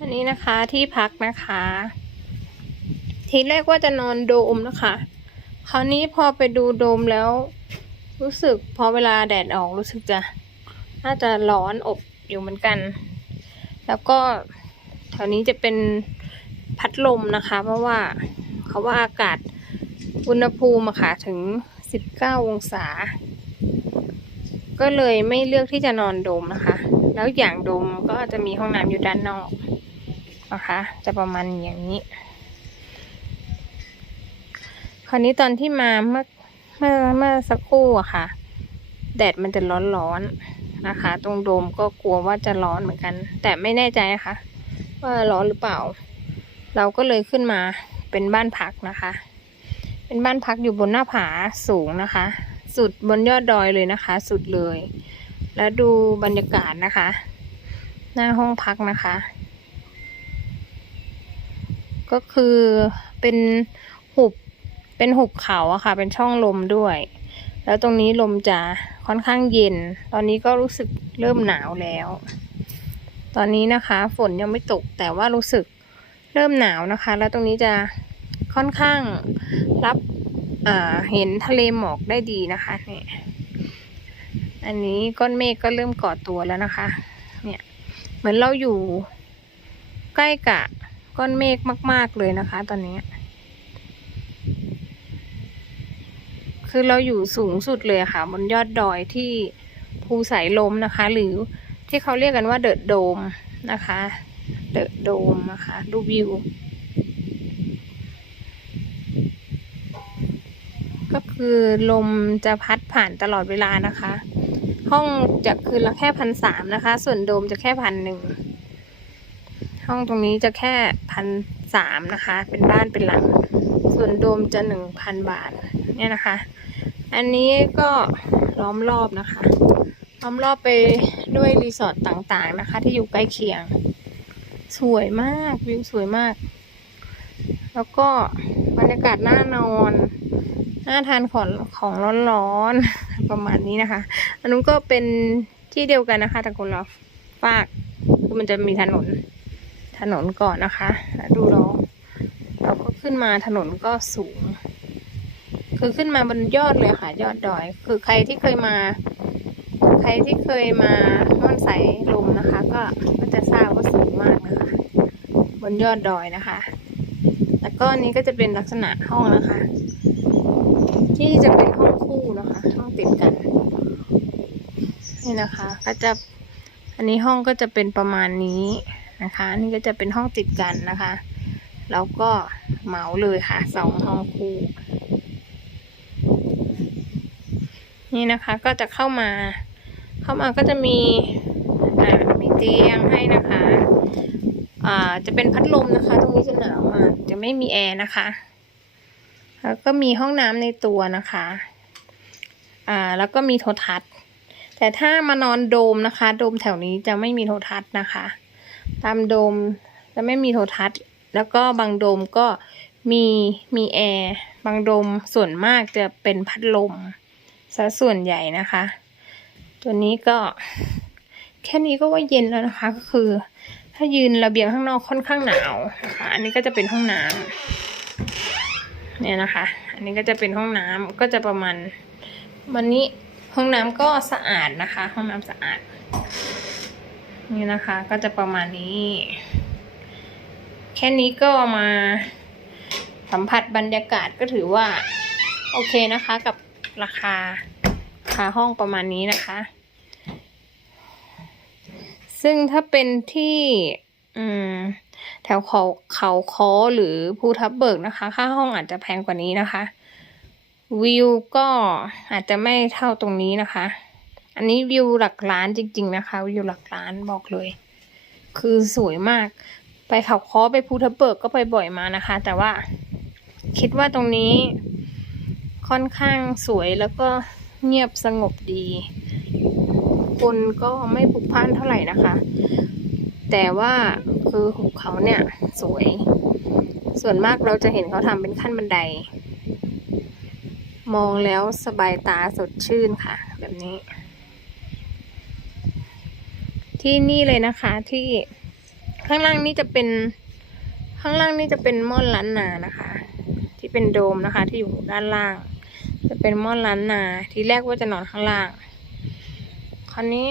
อันนี้นะคะที่พักนะคะ ทีแรกว่าจะนอนโดมนะคะ คราวนี้พอไปดูโดมแล้ว รู้สึกพอเวลาแดดออกรู้สึกจะน่าจะร้อนอบอยู่เหมือนกัน แล้วก็แถวนี้จะเป็นพัดลมนะคะ เพราะว่าเขาว่าอากาศอุณหภูมิค่ะถึง 19 องศา ก็เลยไม่เลือกที่จะนอนโดมนะคะ แล้วอย่างโดมก็จะมีห้องน้ำอยู่ด้านนอก นะคะ จะประมาณอย่างนี้ คราวนี้ตอนที่มาเมื่อเมื่อเมื่อสักครู่อะค่ะ แดดมันจะร้อนๆนะคะ ตรงโดมก็กลัวว่าจะร้อนเหมือนกัน แต่ไม่แน่ใจนะคะ ว่าร้อนหรือเปล่า เราก็เลยขึ้นมาเป็นบ้านพักนะคะ เป็นบ้านพักอยู่บนหน้าผาสูงนะคะ สุดบนยอดดอยเลยนะคะ สุดเลย แล้วดูบรรยากาศนะคะ หน้าห้องพักนะคะ ก็คือเป็นหุบเป็นหุบเขาอะค่ะ เป็นช่องลมด้วย แล้วตรงนี้ลมจะค่อนข้างเย็น ตอนนี้ก็รู้สึกเริ่มหนาวแล้ว ตอนนี้นะคะฝนยังไม่ตกแต่ว่ารู้สึกเริ่มหนาวนะคะ แล้วตรงนี้จะค่อนข้างรับเห็นทะเลหมอกได้ดีนะคะเนี่ยอันนี้ก้อนเมฆก็เริ่มก่อตัวแล้วนะคะ เนี่ย เหมือนเราอยู่ใกล้กับ ก้อนเมฆมาก ๆ เลยนะคะ ตอนนี้ คือเราอยู่สูงสุดเลยค่ะ บนยอดดอยที่ภูสายลมนะคะ หรือที่เขาเรียกกันว่าเดอะโดมนะคะ เดอะโดมนะคะ ดูวิว ก็คือลมจะพัดผ่านตลอดเวลานะคะ ห้องจะคืนละแค่พันสามนะคะ ส่วนโดมจะแค่พันหนึ่งห้องตรงนี้จะแค่ พันสามนะคะ เป็นบ้านเป็นหลัง ส่วนโดมจะหนึ่งพันบาท เนี่ยนะคะ อันนี้ก็ล้อมรอบนะคะ ล้อมรอบไปด้วยรีสอร์ทต่างๆนะคะ ที่อยู่ใกล้เคียง สวยมาก วิวสวยมาก แล้วก็บรรยากาศน่านอนน่าทานของของร้อนๆ ประมาณนี้นะคะ อันนู้นก็เป็นที่เดียวกันนะคะแต่คนละฝากคือมันจะมีถนน ถนนก่อนนะคะแล้วดูเราเราก็ขึ้นมาถนนก็สูง คือขึ้นมาบนยอดเลยค่ะ ยอดดอย คือใครที่เคยมา ใครที่เคยมาม่อนใสลมนะคะ ก็ก็จะทราบว่าสูงมากนะคะ บนยอดดอยนะคะ แล้วก็นนี้ก็จะเป็นลักษณะห้องนะคะ ที่จะเป็นห้องคู่นะคะ ห้องติดกันนี่นะคะ ก็จะอันนี้ห้องก็จะเป็นประมาณนี้ นะคะนนี้ก็จะเป็นห้องติดกันนะคะ แล้วก็เหมาเลยค่ะสองห้องคู่ นี่นะคะก็จะเข้ามา เข้ามาก็จะมีมีเตียงให้นะคะอ่าจะเป็นพัดลมนะคะ ตรงนี้จะหนาวมากจะไม่มีแอร์นะคะ แล้วก็มีห้องน้ำในตัวนะคะ อ่า แล้วก็มีโทรทัศน์ แต่ถ้ามานอนโดมนะคะ โดมแถวนี้จะไม่มีโทรทัศน์นะคะ ตามโดมจะไม่มีโทรทัศน์ แล้วก็บางโดมก็มีมีแอร์บางโดมส่วนมากจะเป็นพัดลมซะส่วนใหญ่นะคะ ตัวนี้ก็แค่นี้ก็ว่าเย็นแล้วนะคะก็คือ ถ้ายืนระเบียงข้างนอกค่อนข้างหนาวนะคะอันนี้ก็จะเป็นห้องน้ำเนี่ยนะคะ อันนี้ก็จะเป็นห้องน้ำก็จะประมาณวันนี้ห้องน้ำก็สะอาดนะคะ ห้องน้ำสะอาด นี่นะคะก็จะประมาณนี้ แค่นี้ก็มาสัมผัสบรรยากาศก็ถือว่า โอเคนะคะกับราคาราคาห้องประมาณนี้นะคะ ซึ่งถ้าเป็นที่อืมแถวเขาเขาคอหรือภูทับเบิกนะคะ ค่าห้องอาจจะแพงกว่านี้นะคะ วิวก็อาจจะไม่เท่าตรงนี้นะคะ อันนี้วิวหลักล้านจริง ๆ นะคะ วิวหลักล้านบอกเลย คือสวยมาก ไปเขาค้อไปภูทับเบิกก็ไปบ่อยมานะคะ แต่ว่าคิดว่าตรงนี้ค่อนข้างสวยแล้วก็เงียบสงบดี คนก็ไม่พลุกพล่านเท่าไหร่นะคะ แต่ว่าคือหุบเขาเนี่ยสวย ส่วนมากเราจะเห็นเขาทำเป็นขั้นบันได มองแล้วสบายตาสดชื่นค่ะ แบบนี้ ที่นี่เลยนะคะ ที่ข้างล่างนี่จะเป็น ข้างล่างนี่จะเป็นม่อนล้านนานะคะ ที่เป็นโดมนะคะ ที่อยู่ด้านล่าง จะเป็นม่อนล้านนาทีแรกว่าจะนอนข้างล่าง คราวนี้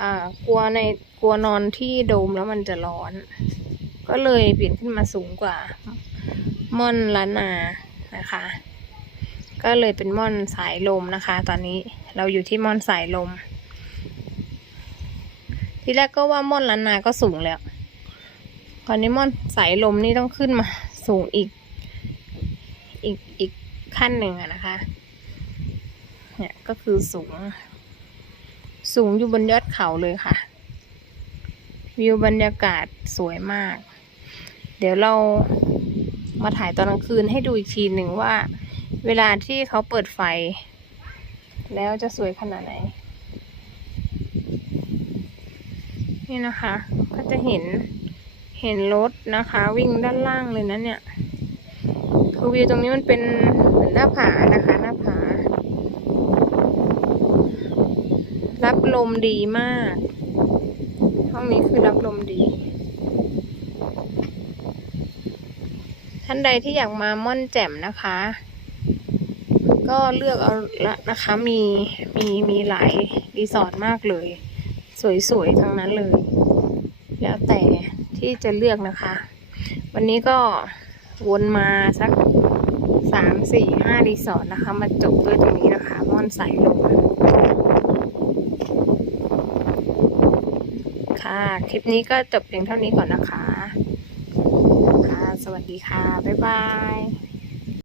อ่ากลัวในกลัวนอนที่โดมแล้วมันจะร้อน ก็เลยเปลี่ยนขึ้นมาสูงกว่า ม่อนล้านนานะคะ ก็เลยเป็นม่อนสายลมนะคะ ตอนนี้เราอยู่ที่ม่อนสายลม ทีแรกก็ว่าม่อนล้านนาก็สูงแล้วคราวนี้ม่อนสายลมนี่ต้องขึ้นมาสูงอีก อีกอีกขั้นหนึ่งอะนะคะ เนี่ยก็คือสูง สูงอยู่บนยอดเขาเลยค่ะ วิวบรรยากาศสวยมาก เดี๋ยวเรามาถ่ายตอนกลางคืนให้ดูอีกทีหนึ่งว่า เวลาที่เขาเปิดไฟ แล้วจะสวยขนาดไหน นี่นะคะ ก็จะเห็นเห็นรถนะคะ วิ่งด้านล่างเลยนะเนี่ยคือวิวตรงนี้มันเป็นเหมือนหน้าผานะคะ หน้าผา รับลมดีมาก ห้องนี้คือรับลมดี ท่านใดที่อยากมาม่อนแจ่มนะคะ ก็เลือกเอาละนะคะมีมีมีหลายรีสอร์ทมากเลย สวยๆทั้งนั้นเลย แล้วแต่ที่จะเลือกนะคะ วันนี้ก็วนมาสักสามสี่ห้ารีสอร์ทนะคะ มาจบด้วยตรงนี้นะคะม่อนสายลมค่ะ คลิปนี้ก็จบเพียงเท่านี้ก่อนนะคะ ค่ะ สวัสดีค่ะ บ๊ายบาย